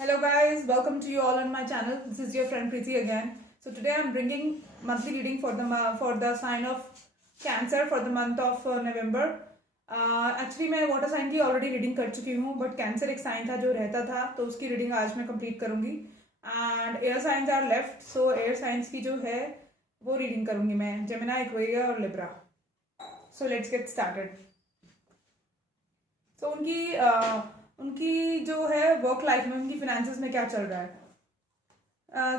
Hello guys, welcome to you all on my channel. This is your friend Preeti again. So today I'm bringing monthly reading for the sign of Cancer for the month of November. Actually मैं water sign की already reading कर चुकी हूँ, but cancer एक sign था जो रहता था, तो उसकी रीडिंग आज मैं कंप्लीट करूँगी. And air signs are left, so air signs की जो है वो रीडिंग करूँगी मैं, जेमिनी, एक्वेरियस और Libra. So let's get started. So उनकी जो है वर्क लाइफ में, उनकी फाइनेंसेस में क्या चल रहा है.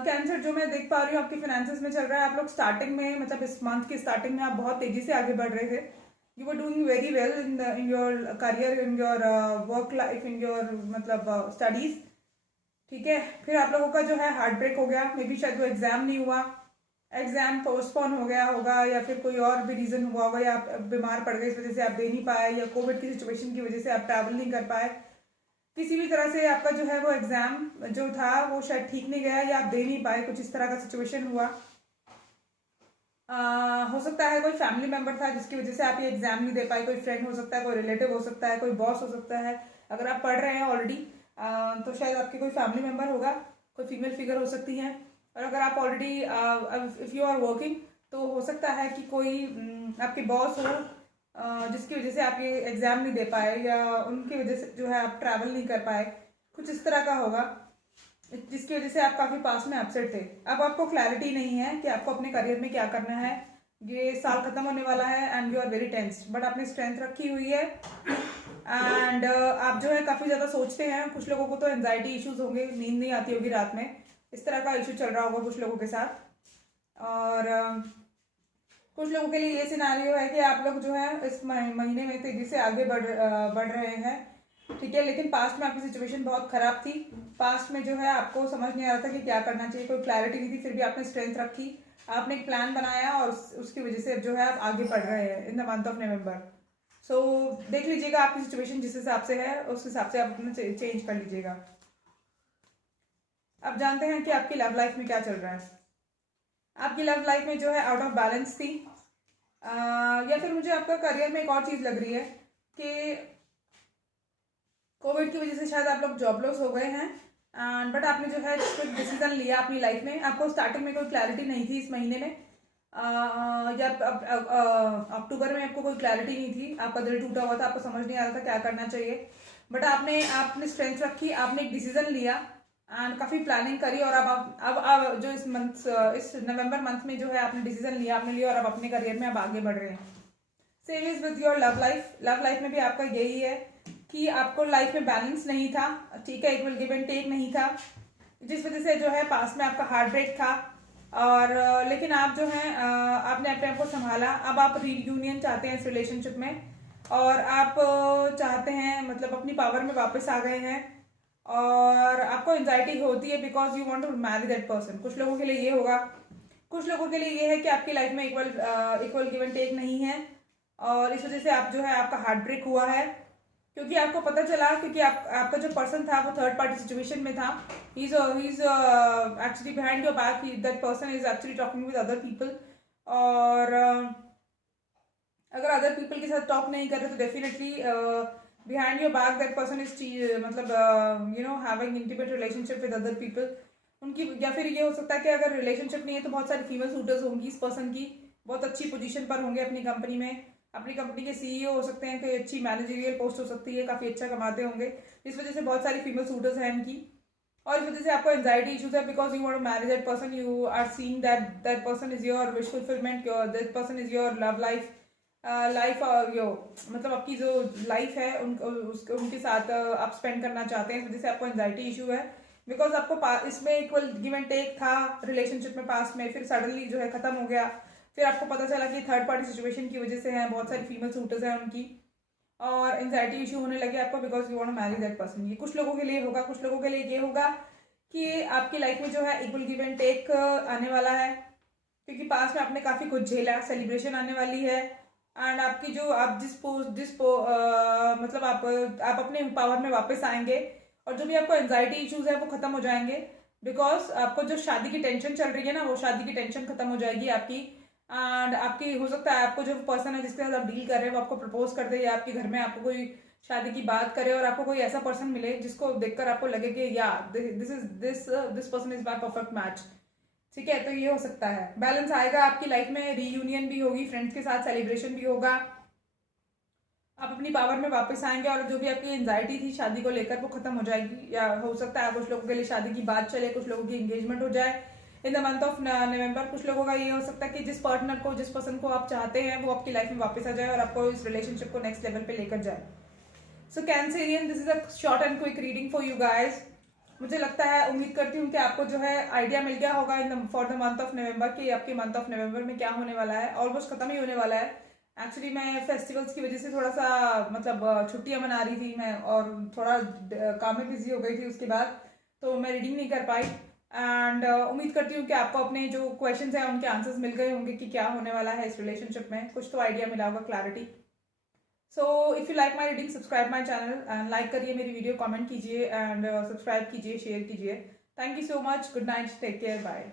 कैंसर जो मैं देख पा रही हूँ आपकी फाइनेंसेस में चल रहा है. आप लोग स्टार्टिंग में, मतलब इस मंथ की स्टार्टिंग में आप बहुत तेजी से आगे बढ़ रहे थे. You were doing very well in your career, in your work life, in your मतलब स्टडीज. ठीक है, फिर आप लोगों का जो है हार्ट ब्रेक हो गया. मे बी शायद वो एग्जाम नहीं हुआ, एग्जाम पोस्टपोन हो गया होगा, या फिर कोई और भी रीज़न हुआ होगा, या आप बीमार पड़ गए इस वजह से आप दे नहीं पाए, या कोविड की सिचुएशन की वजह से आप ट्रैवल नहीं कर पाए. किसी भी तरह से आपका जो है वो एग्ज़ाम जो था वो शायद ठीक नहीं गया, या आप दे नहीं पाए, कुछ इस तरह का सिचुएशन हुआ. हो सकता है कोई फैमिली मेम्बर था जिसकी वजह से आप ये एग्ज़ाम नहीं दे पाए. कोई फ्रेंड हो सकता है, कोई रिलेटिव हो सकता है, कोई बॉस हो सकता है. अगर आप पढ़ रहे हैं ऑलरेडी तो शायद आपके कोई फैमिली मेम्बर होगा, कोई फीमेल फिगर हो सकती है. और अगर आप already if you are working, तो हो सकता है कि कोई आपके बॉस हो जिसकी वजह से आप ये एग्ज़ाम नहीं दे पाए, या उनकी वजह से जो है आप ट्रैवल नहीं कर पाए. कुछ इस तरह का होगा जिसकी वजह से आप काफ़ी पास में अपसेट थे. अब आपको क्लैरिटी नहीं है कि आपको अपने करियर में क्या करना है. ये साल ख़त्म होने वाला है and you are very tensed, but आपने स्ट्रेंथ रखी हुई है. एंड आप जो है काफ़ी ज़्यादा सोचते हैं. कुछ लोगों को तो एंजाइटी इश्यूज होंगे, नींद नहीं आती होगी रात में, इस तरह का इशू चल रहा होगा कुछ लोगों के साथ. और कुछ लोगों के लिए ये सिनारियो है कि आप लोग जो है इस महीने में तेजी से आगे बढ़ रहे हैं. ठीक है, लेकिन पास्ट में आपकी सिचुएशन बहुत ख़राब थी. पास्ट में जो है आपको समझ नहीं आ रहा था कि क्या करना चाहिए, कोई क्लैरिटी नहीं थी. फिर भी आपने स्ट्रेंथ रखी, आपने एक प्लान बनाया, और उसकी वजह से जो है आप आगे बढ़ रहे हैं in the month of November. So देख लीजिएगा आपकी सिचुएशन जिस हिसाब से है, उस हिसाब से आप अपना चेंज कर लीजिएगा. अब जानते हैं कि आपकी लव लाइफ में क्या चल रहा है. आपकी लव लाइफ में जो है आउट ऑफ बैलेंस थी, या फिर मुझे आपका करियर में एक और चीज़ लग रही है कि कोविड की वजह से शायद आप लोग जॉबलेस हो गए हैं. एंड बट आपने जो है कुछ डिसीजन लिया अपनी लाइफ में. आपको स्टार्टिंग में कोई क्लैरिटी नहीं थी इस महीने में, या अक्टूबर में आपको कोई क्लैरिटी नहीं थी. आपका दिल टूटा हुआ था, आपको समझ नहीं आ रहा था क्या करना चाहिए. बट आपने स्ट्रेंथ रखी, आपने एक डिसीजन लिया एंड काफ़ी प्लानिंग करी. और अब जो इस नवंबर मंथ में जो है आपने डिसीजन लिया, आपने लिया, और अब अपने करियर में आप आगे बढ़ रहे हैं. Same is with your love life. Love life में भी आपका यही है कि आपको लाइफ में बैलेंस नहीं था. ठीक है, इक्वल गिव एंड टेक नहीं था, जिस वजह से जो है पास्ट में आपका हार्ट ब्रेक था. और लेकिन आप जो है आपने अपने आप को संभाला. अब आप रीयूनियन चाहते हैं इस रिलेशनशिप में, और आप चाहते हैं, मतलब अपनी पावर में वापस आ गए हैं. और आपको एंजाइटी होती है because you want to marry that person. कुछ लोगों के लिए ये होगा, कुछ लोगों के लिए ये है कि आपकी लाइफ में इक्वल गिव एंड टेक नहीं है, और इस वजह से आप जो है आपका हार्ट ब्रेक हुआ है. क्योंकि आपको पता चला, क्योंकि आपका जो पर्सन था वो थर्ड पार्टी सिचुएशन में था. He is actually behind your back. That person is actually talking with other people. और अगर अदर पीपल के साथ टॉक नहीं कर रहे तो definitely behind your back that person is मतलब having intimate relationship with other people. उनकी, या फिर ये हो सकता है कि अगर रिलेशनशिप नहीं है तो बहुत सारी फीमेल सूटर्स होंगी इस पर्सन की, बहुत अच्छी पोजीशन पर होंगे अपनी कंपनी में. अपनी कंपनी के सीईओ हो सकते हैं, कोई अच्छी मैनेजरियल पोस्ट हो सकती है, काफ़ी अच्छा कमाते होंगे. इस वजह से बहुत सारी फीमेल सूटर्स हैं इनकी. और इस वजह से आपको एंजाइटी इशूज है because you want to marry that person. You are seeing that person is your wish fulfilment, that person is your love life. मतलब आपकी जो लाइफ है उनके साथ आप स्पेंड करना चाहते हैं. इस वजह से आपको एंजाइटी इशू है बिकॉज आपको इसमें इक्वल गिव एंड टेक था रिलेशनशिप में पास्ट में, फिर सडनली जो है ख़त्म हो गया. फिर आपको पता चला कि थर्ड पार्टी सिचुएशन की वजह से है, बहुत सारी फीमेल सूटर्स हैं उनकी, और एंजाइटी इशू होने लगे आपको because you want to marry that person. ये कुछ लोगों के लिए होगा. कुछ लोगों के लिए ये होगा कि आपकी लाइफ में जो है इक्वल गिव एंड टेक आने वाला है, क्योंकि पास में आपने काफ़ी कुछ झेला. सेलिब्रेशन आने वाली है, एंड आपकी जो आप मतलब आप अपने पावर में वापस आएंगे, और जो भी आपको एंजाइटी इशूज है वो खत्म हो जाएंगे. बिकॉज आपको जो शादी की टेंशन चल रही है ना, वो शादी की टेंशन खत्म हो जाएगी आपकी. एंड आपकी हो सकता है आपको जो पर्सन है जिसके साथ आप डील कर रहे हैं वो आपको प्रपोज कर दे, या आपके घर में आपको कोई शादी की बात करे और आपको कोई ऐसा पर्सन मिले जिसको देखकर आपको लगे कि या this person is my perfect match. ठीक है, तो ये हो सकता है। बैलेंस आएगा आपकी लाइफ में, रीयूनियन भी होगी, फ्रेंड्स के साथ सेलिब्रेशन भी होगा, आप अपनी पावर में वापस आएंगे और जो भी आपकी एंजाइटी थी शादी को लेकर वो खत्म हो जाएगी। या हो सकता है कुछ लोगों के लिए शादी की बात चले, कुछ लोगों की एंगेजमेंट हो जाए इन द मंथ ऑफ नवंबर। कुछ लोगों का ये हो सकता है कि जिस पार्टनर को, जिस पर्सन को आप चाहते हैं वो आपकी लाइफ में वापस आ जाए और आपको इस रिलेशनशिप को नेक्स्ट लेवल पे लेकर जाए। So Cancerian, this is a short and quick reading for you guys. मुझे लगता है, उम्मीद करती हूँ कि आपको जो है आइडिया मिल गया होगा फॉर द मंथ ऑफ नवंबर कि आपके मंथ ऑफ नवंबर में क्या होने वाला है। ऑलमोस्ट खत्म ही होने वाला है। एक्चुअली मैं फेस्टिवल्स की वजह से थोड़ा सा मतलब छुट्टियां मना रही थी मैं, और थोड़ा काम में बिजी हो गई थी उसके बाद, तो मैं रीडिंग नहीं कर पाई। एंड उम्मीद करती हूँ कि आपको अपने जो क्वेश्चंस हैं उनके आंसर्स मिल गए होंगे कि क्या होने वाला है इस रिलेशनशिप में, कुछ तो आइडिया मिला होगा, clarity. So if you like my reading, subscribe my channel and like करिए मेरी वीडियो, कमेंट कीजिए एंड सब्सक्राइब कीजिए, शेयर कीजिए। Thank you so much, good night, take care, bye.